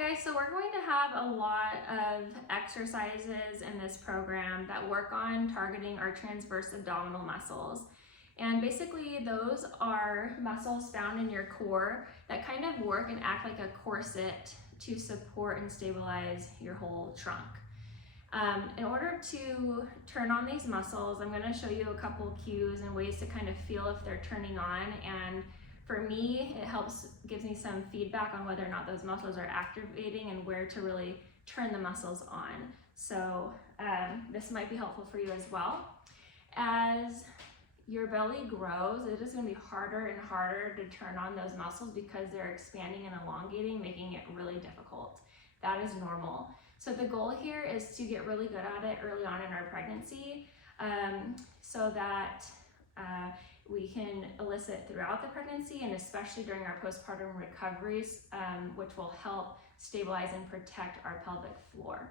guys, so we're going to have a lot of exercises in this program that work on targeting our transverse abdominal muscles. And basically those are muscles found in your core that kind of work and act like a corset to support and stabilize your whole trunk. In order to turn on these muscles, I'm going to show you a couple cues and ways to kind of feel if they're turning on. And for me, it gives me some feedback on whether or not those muscles are activating and where to really turn the muscles on. So this might be helpful for you as well. As your belly grows, it is going to be harder and harder to turn on those muscles because they're expanding and elongating, making it really difficult. That is normal. So the goal here is to get really good at it early on in our pregnancy, so that we can elicit throughout the pregnancy and especially during our postpartum recoveries, which will help stabilize and protect our pelvic floor.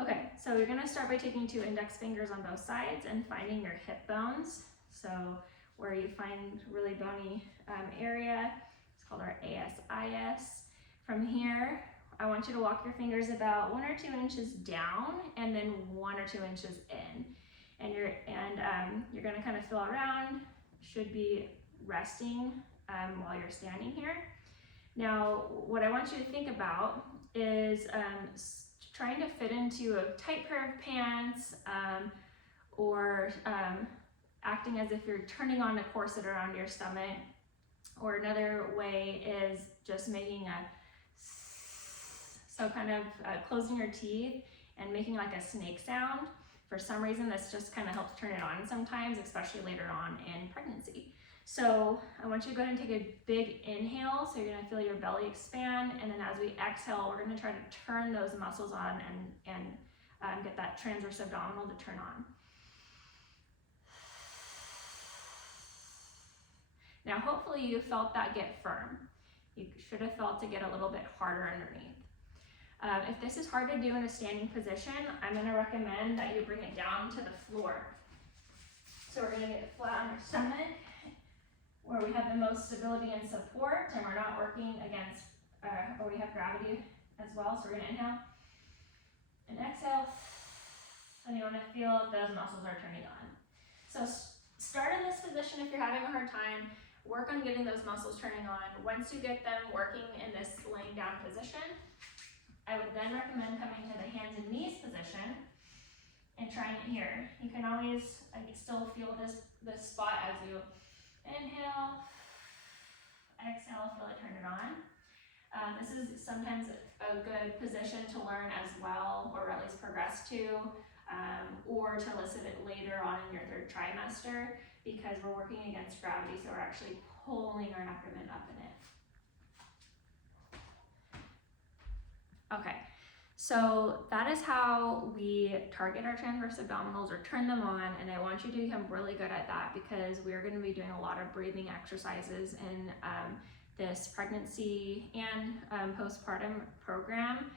Okay, so you're gonna start by taking 2 index fingers on both sides and finding your hip bones. So where you find really bony area, it's called our ASIS. From here, I want you to walk your fingers about 1 or 2 inches down and then 1 or 2 inches in. And you're gonna kind of feel around, should be resting while you're standing here. Now, what I want you to think about is trying to fit into a tight pair of pants or acting as if you're turning on a corset around your stomach. Or another way is just making closing your teeth and making like a snake sound. For some reason, this just kind of helps turn it on sometimes, especially later on in pregnancy. So I want you to go ahead and take a big inhale. So you're gonna feel your belly expand. And then as we exhale, we're gonna try to turn those muscles on and get that transverse abdominal to turn on. Now, hopefully you felt that get firm. You should have felt it get a little bit harder underneath. If this is hard to do in a standing position, I'm going to recommend that you bring it down to the floor. So we're going to get flat on our stomach, where we have the most stability and support, and we're not working against, or we have gravity as well. So we're going to inhale and exhale, and you want to feel if those muscles are turning on. So start in this position if you're having a hard time. Work on getting those muscles turning on. Once you get them working in this laying down position, I would then recommend coming to the hands and knees position and trying it here. You can always still feel this spot as you inhale, exhale, feel it turn it on. This is sometimes a good position to learn as well, or at least progress to, or to elicit it later on in your 3rd trimester, because we're working against gravity, so we're actually pulling our abdomen up in it. Okay, so that is how we target our transverse abdominals or turn them on, and I want you to become really good at that because we're going to be doing a lot of breathing exercises in this pregnancy and postpartum program.